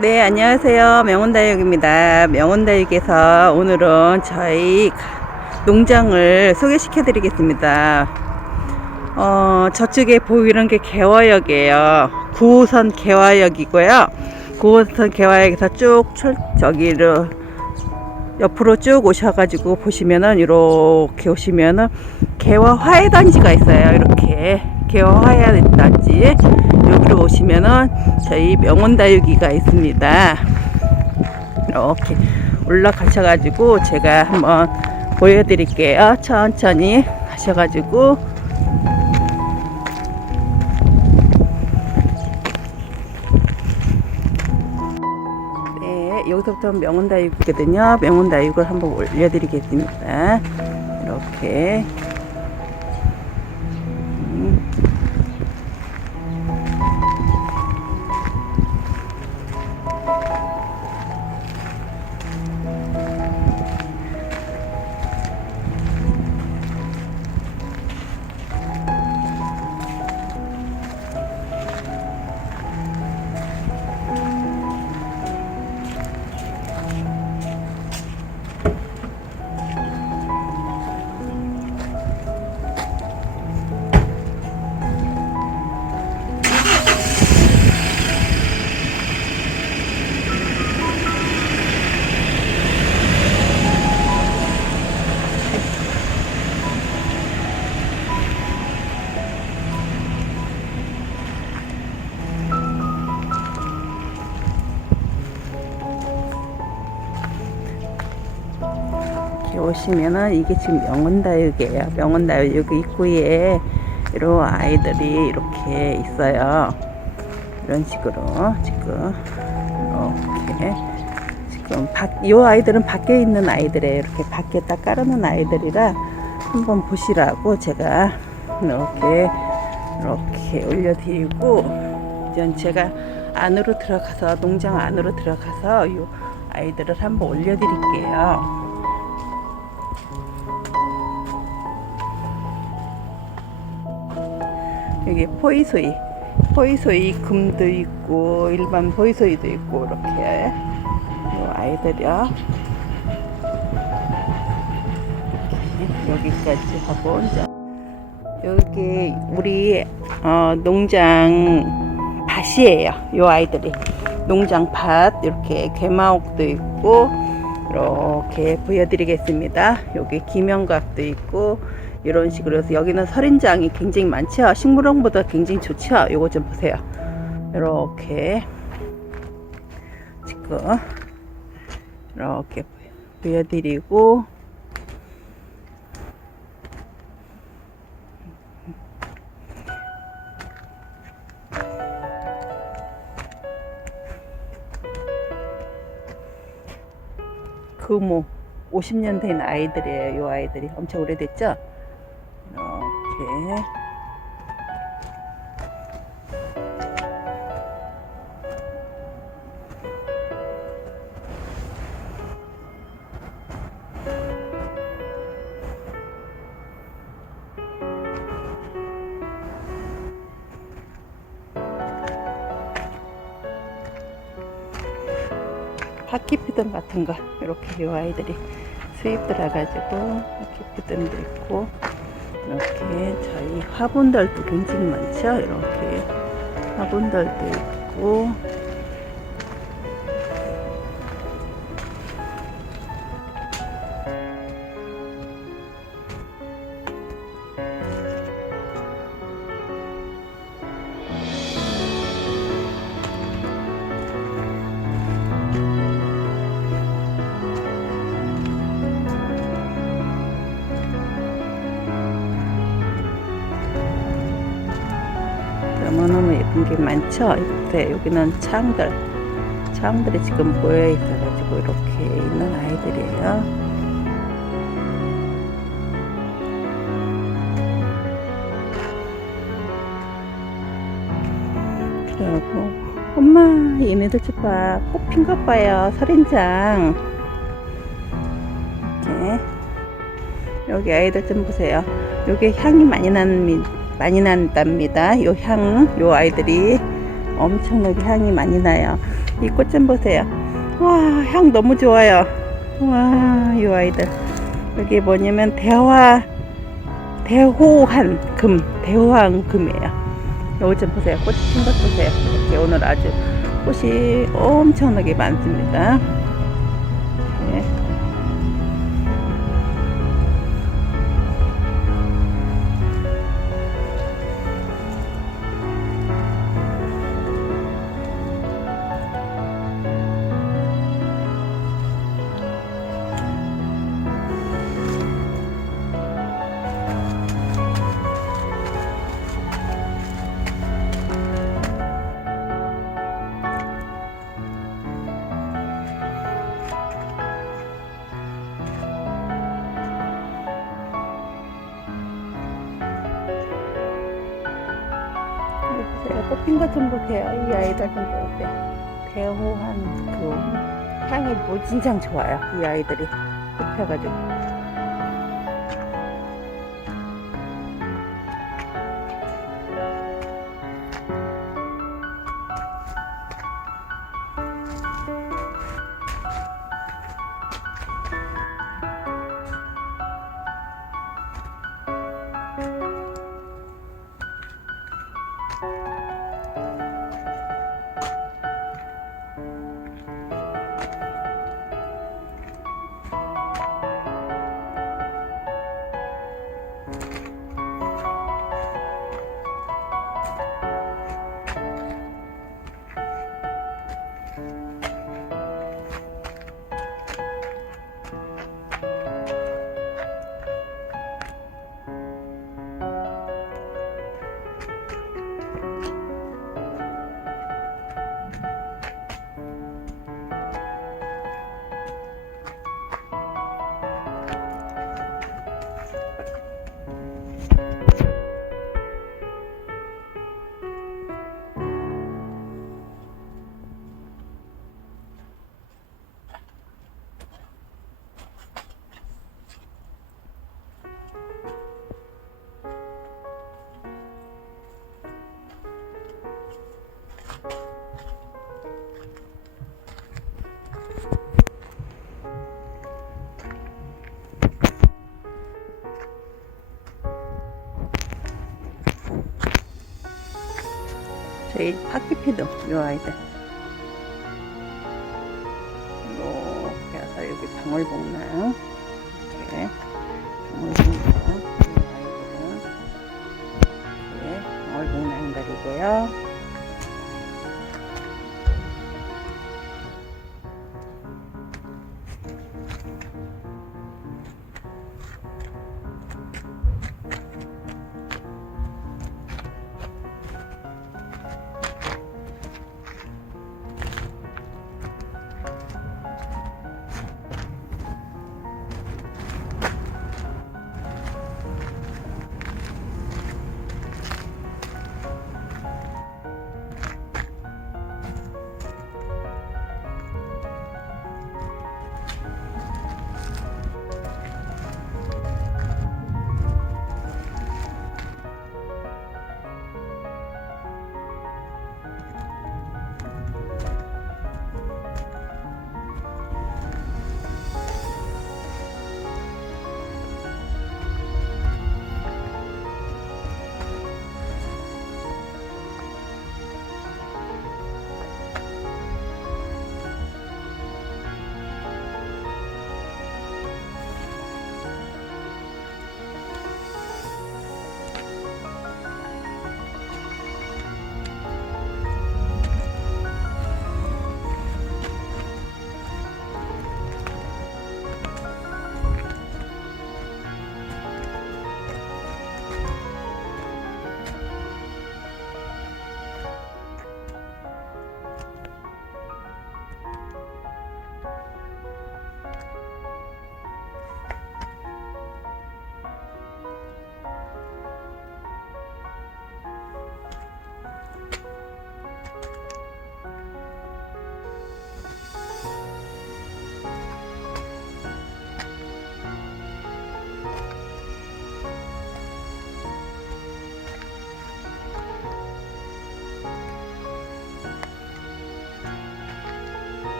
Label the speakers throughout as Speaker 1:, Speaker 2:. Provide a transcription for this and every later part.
Speaker 1: 네, 안녕하세요. 명원다육입니다. 명원다육에서 오늘은 저희 농장을 소개시켜 드리겠습니다. 어, 저쪽에 보이는 게 개화역이에요. 9호선 개화역이고요. 9호선 개화역에서 쭉 출, 저기로 옆으로 쭉 오셔가지고 보시면은 이렇게 오시면은 개화 화해 단지가 있어요. 이렇게 개화 화해 단지 여기로 오시면은 저희 명원 다육이가 있습니다. 이렇게 올라가셔가지고 제가 한번 보여드릴게요. 천천히 가셔가지고 네, 여기서부터 명원 다육이거든요. 명원 다육을 한번 올려드리겠습니다. 이렇게 이렇게 오시면은 이게 지금 명원다육이에요. 명원다육 여기 입구에 이런 아이들이 이렇게 있어요. 이런 식으로 지금 이렇게 지금 밖, 이 아이들은 밖에 있는 아이들이에요. 이렇게 밖에 딱 깔아놓은 아이들이라 한번 보시라고 제가 이렇게 이렇게 올려드리고 이제 제가 안으로 들어가서 농장 안으로 들어가서 이 아이들을 한번 올려드릴게요. 여기 포이소이 포이소이 금도 있고 일반 포이소이도 있고 이렇게 요 아이들이요. 여기까지 하고 이제 여기 우리 어, 농장 밭이에요 요 아이들이. 농장 밭 이렇게 개마옥도 있고 이렇게 보여드리겠습니다. 여기 김영각도 있고 이런 식으로 해서 여기는 설인장이 굉장히 많죠? 식물원보다 굉장히 좋죠? 요거 좀 보세요. 이렇게 지금 이렇게 보여드리고 금오 50년 된 아이들이에요 요 아이들이. 엄청 오래됐죠 이렇게 바퀴피던 같은 거 이렇게 요 아이들이 수입 들어가지고 바퀴피던도 있고 이렇게 저희 화분들도 굉장히 많죠? 이렇게 화분들도 있고 예쁜 게 많죠? 이렇게 여기는 창들. 창들이 지금 모여 있어 가지고 이렇게 있는 아이들이에요. 그리고 엄마 얘네들 좀봐. 꽃핀 것 봐요 설인장. 여기 아이들 좀 보세요. 여기 향이 많이 나는 많이 난답니다 요 향 요 아이들이 엄청나게 향이 많이 나요 이 꽃 좀 보세요. 와, 향 너무 좋아요. 와, 이 아이들. 여기 뭐냐면 대화, 대호한 금, 대호한 금이에요. 여기 좀 보세요. 꽃핀것 보세요. 이렇게 오늘 아주 꽃이 엄청나게 많습니다. 네. 보세요. 이 아이들 좀 보세요. 대호한 그 향이 무진장 좋아요. 이 아이들이 꽃 펴가지고. 저희 파키피도 요 아이들. 이렇게 해서 여기 방울복랑 이렇게 방울복랑 이 아이들은 이렇게 방울복랑들이고요.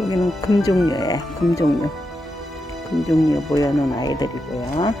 Speaker 1: 여기는 금종류예요. 금종류. 금종류 모여놓은 아이들이고요.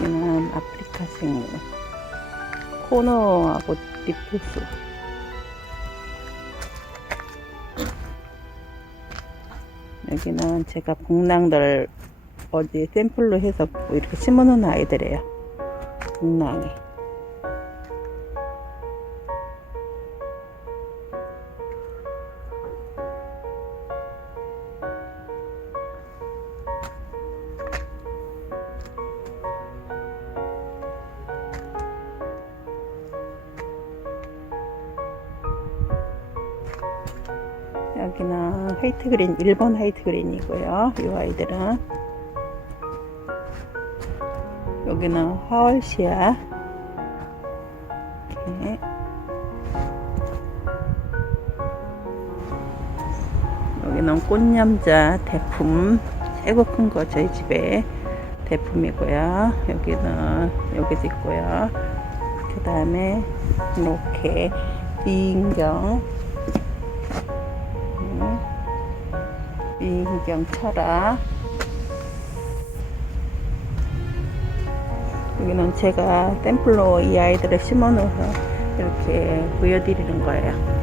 Speaker 1: 여기는 아프리카 생물. 코너하고 리프스. 여기는 제가 복랑들 어디 샘플로 해서 뭐 이렇게 심어놓은 아이들이에요. 복랑이. 화이트 그린, 일본 화이트 그린이고요. 이 아이들은. 여기는 화월시아. 이렇게. 여기는 꽃냠자 대품. 최고 큰 거 저희 집에 대품이고요. 여기는 여기도 있고요. 그 다음에 이렇게 미인경. 미인경 철학. 여기는 제가 샘플로 이 아이들을 심어 놓아서 이렇게 보여드리는 거예요